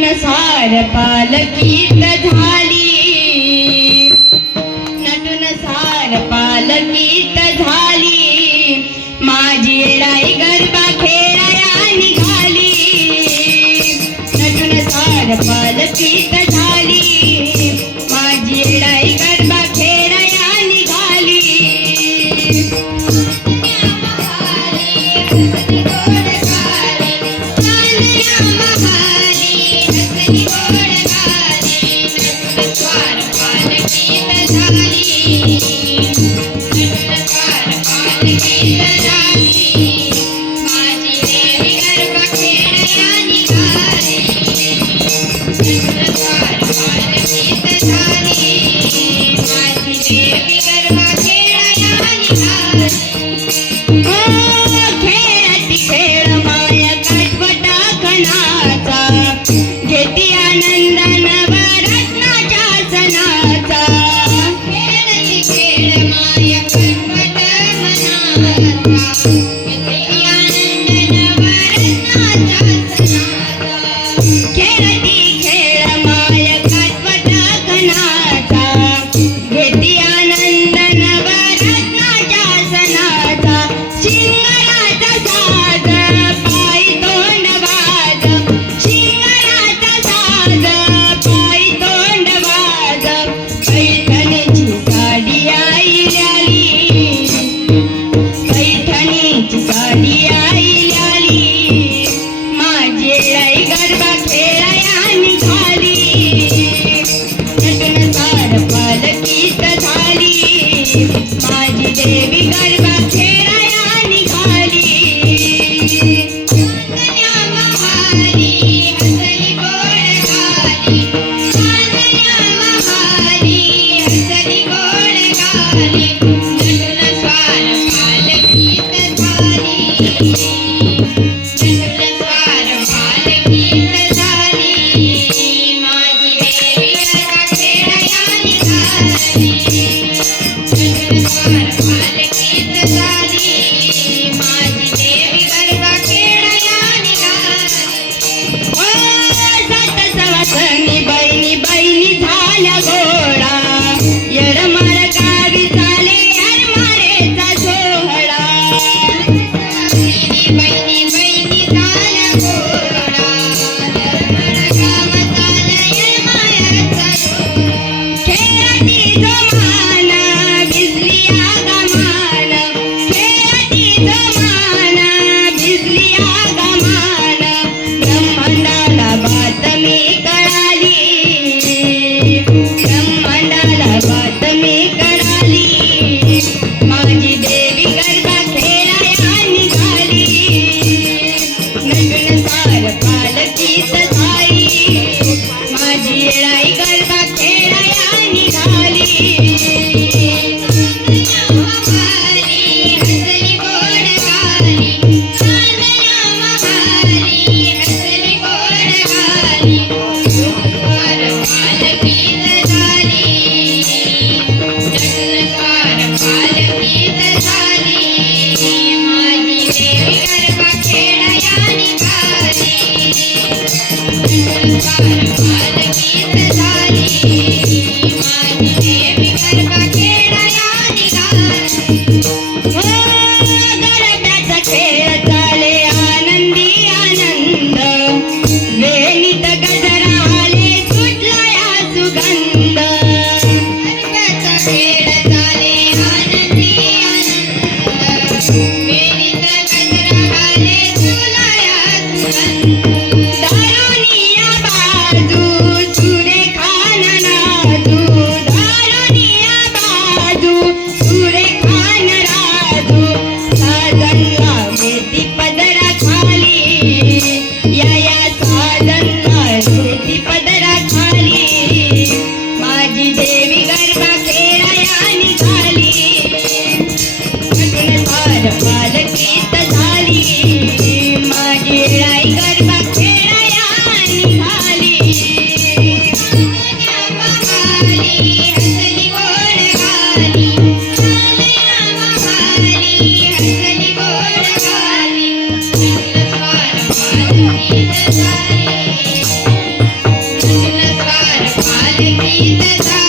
संसार पालकी झाली Thank you. Thank you. கைவிட